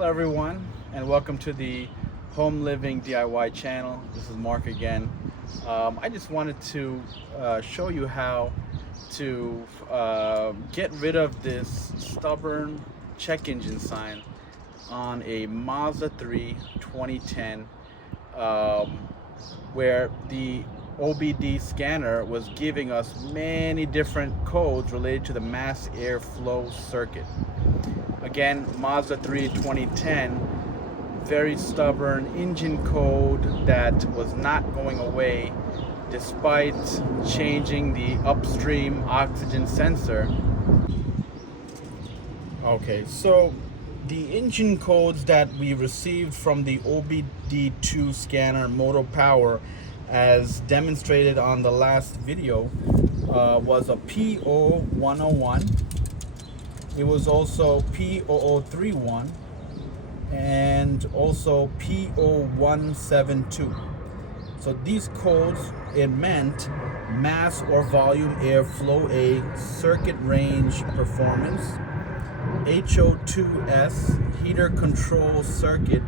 Hello everyone, and welcome to the Home Living DIY channel. This is Mark again. I just wanted to show you how to get rid of this stubborn check engine sign on a Mazda 3 2010, where the OBD scanner was giving us many different codes related to the mass airflow circuit. Again, Mazda 3 2010, very stubborn engine code that was not going away despite changing the upstream oxygen sensor. Okay, so the engine codes that we received from the OBD2 scanner motor power, as demonstrated on the last video, was a P0101. It was also P0031 and also P0172. So these codes, it meant mass or volume airflow A circuit range performance, HO2S heater control circuit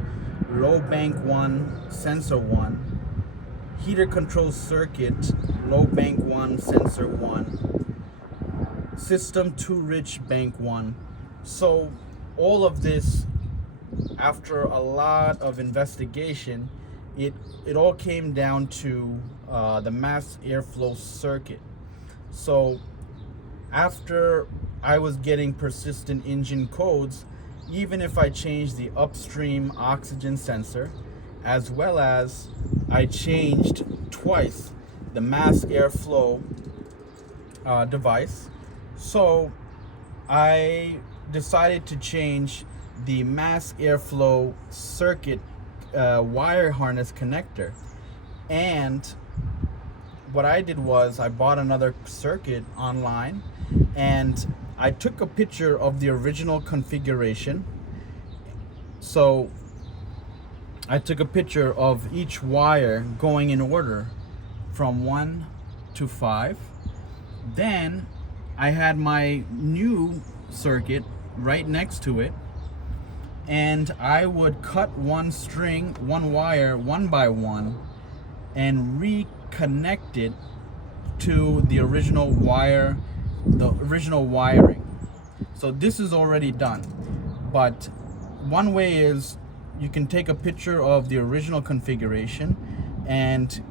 low bank 1 sensor 1, heater control circuit low bank 1 sensor 1, system 2 rich bank 1. So all of this, after a lot of investigation, it all came down to the mass airflow circuit. So after I was getting persistent engine codes, even if I changed the upstream oxygen sensor, as well as I changed twice the mass airflow device. So I decided to change the mass airflow circuit wire harness connector. And what I did was I bought another circuit online and I took a picture of the original configuration. So I took a picture of each wire going in order from 1 to 5. Then I had my new circuit right next to it, and I would cut one wire one by one and reconnect it to the original wire, the original wiring. So this is already done, but one way is you can take a picture of the original configuration, and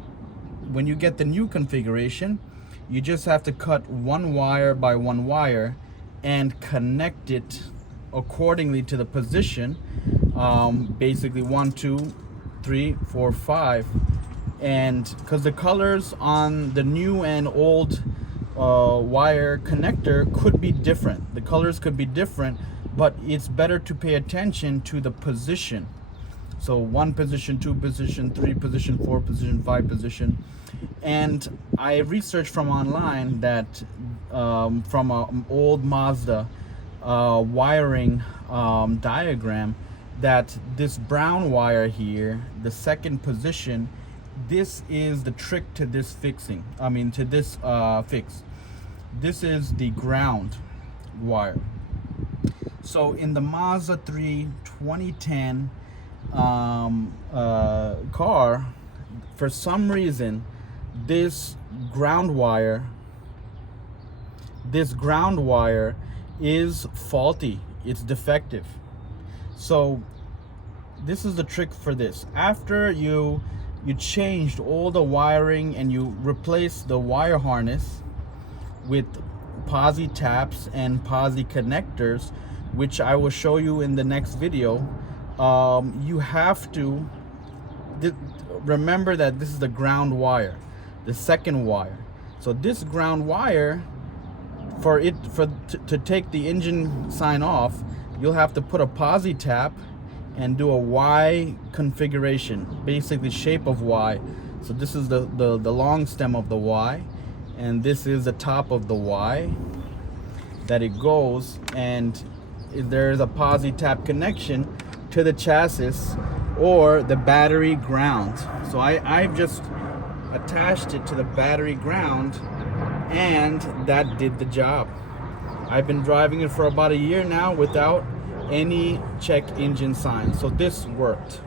when you get the new configuration, you just have to cut one wire by one wire and connect it accordingly to the position. Basically 1, 2, 3, 4, 5. And because the colors on the new and old wire connector could be different, the colors could be different, but it's better to pay attention to the position. So 1 position, 2 position, 3 position, 4 position, 5 position. And I researched from online that from an old Mazda wiring diagram, that this brown wire here, the second position, this is the trick to this fixing. To this fix. This is the ground wire. So in the Mazda 3 2010 car, for some reason, this ground wire is faulty. It's defective. So this is the trick for this. After you changed all the wiring and you replace the wire harness with posi taps and posi connectors, which I will show you in the next video, you have to remember that this is the ground wire, the second wire. So this ground wire, to take the engine sign off, you'll have to put a posi tap and do a Y configuration, basically shape of Y. So this is the long stem of the Y, and this is the top of the Y that it goes, and there's a posi tap connection to the chassis or the battery ground. So I've just attached it to the battery ground, and that did the job. I've been driving it for about a year now without any check engine sign. So this worked.